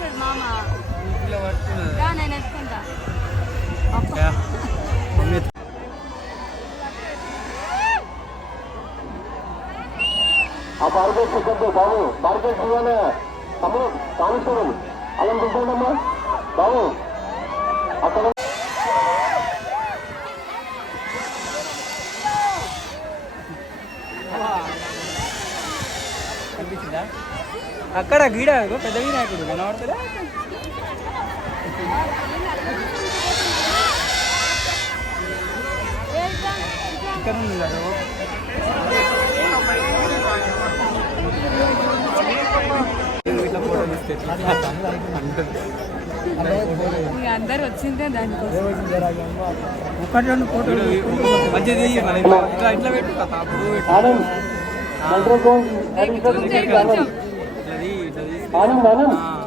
చేస్తాడు మామ. ఆ టార్గెట్ కొద్దు బాబు టార్గెట్ ఇవ్వాలి తమ్ముడు కామేశ్వరం అలా చూడండమ్మా బాబు అక్కడ అక్కడ గీడ పెద్ద వినాయకుడు కనబడుతుందా ఇక్కడ ఉంది కదా ఓ. ఇట్లా ఫోటో తీస్తే అంటుంది ఇక అందరు వచ్చిందే దానికోసం. ఒకటి రెండు ఫోటోలు మరి ఇట్లా ఇట్లా పెట్టు అప్పుడు 많은 많은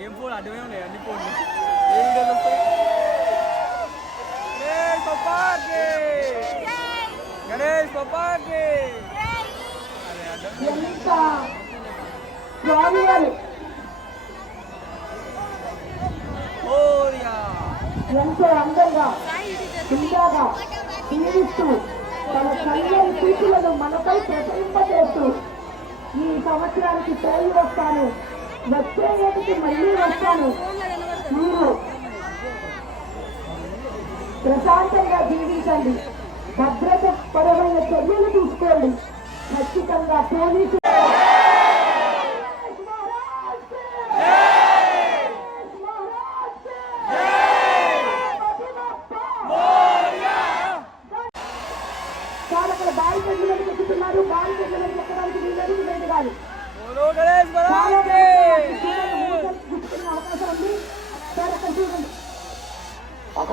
Handphone ada memang dah, handphone ni. Dia dah lepas. Ganesh, papak ke? Ganesh, papak ke? Ganesh! Yang nikah. Yang nikah. దీవిస్తూ తన కళ్యాణ సూచులను మనపై ప్రసరింపజేస్తూ ఈ సంవత్సరానికి తిరిగి వస్తాను. వచ్చే ఏటికి మళ్ళీ వస్తాను. మీరు ప్రశాంతంగా జీవించండి. భద్రత పరమైన చర్యలు తీసుకోండి. ఖచ్చితంగా పోలీసు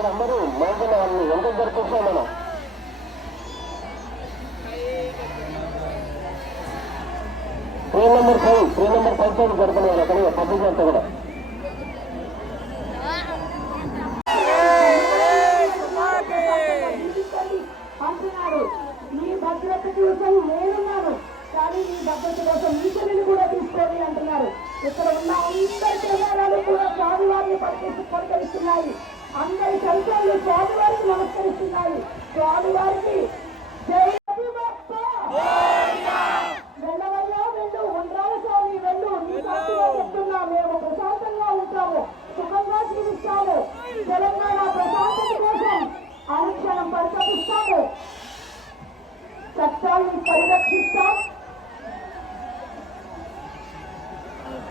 అక్కడ అందరూ మైకుల వాళ్ళు ఎంత దొరికిస్తాం మనం? Three number five three number five side వాళ్ళు అక్కడ పబ్లిక్ అంతా కూడా.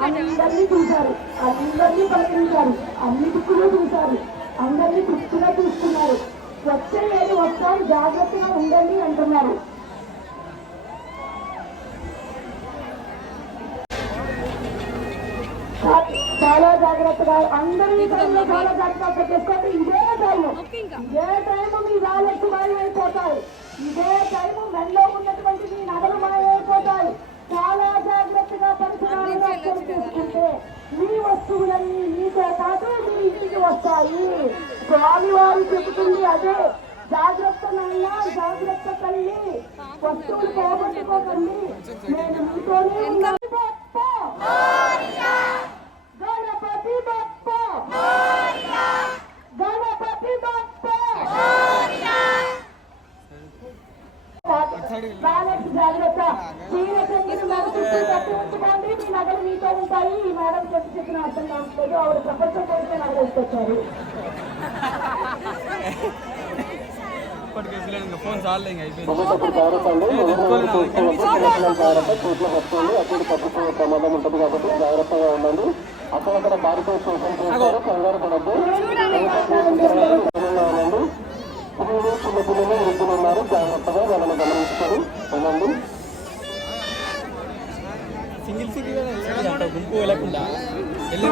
అందరినీ చూశారు. అందరినీ పలకరించారు అన్ని దిక్కులు చూశారు. అందరినీ తృప్తిగా చూస్తున్నారు. వచ్చే ఏది వస్తాం. జాగ్రత్తగా ఉండండి అంటున్నారు. చాలా జాగ్రత్తగా అందరూ చాలా జాగ్రత్తగా చేసుకోండి. ఇదే టైం ఇదే టైం మీ వ్యాలెట్ మాయమైపోతాయి ఇదే టైం మెల్లో స్వామివారు చెబుతుంది అదే జాగ్రత్త నాయన జాగ్రత్త తల్లి వస్తువులు పోగొట్టుకోకండి నేను మీతోనే ఉన్నాను బప్ప! గణపతి బప్ప గణపతి బప్ప బ్యాలెన్స్ జాగ్రత్త చీర చెంగిన మెడ చుట్టూ కట్టి ఉంచుకోండి మీ నగలు మీతో ఉంటాయి. ఈ మేడం చెప్పి చెప్పిన అర్థం కావట్లేదు ఆవిడ ప్రపంచం పోతే నాకు తీసుకొచ్చారు. ఫోన్ చాలే ప్రమాదం ఉంటుంది కాబట్టి జాగ్రత్తగా ఉండండి అక్కడక్కడ బారికేడ్ కంగారు పడద్దు ఉండండి వృద్ధులు ఉన్నారు జాగ్రత్తగా వాళ్ళని గమనించుకొని వెళ్ళండి సింగిల్ సింగిల్ గుంపు వెళ్ళకుండా వెళ్ళి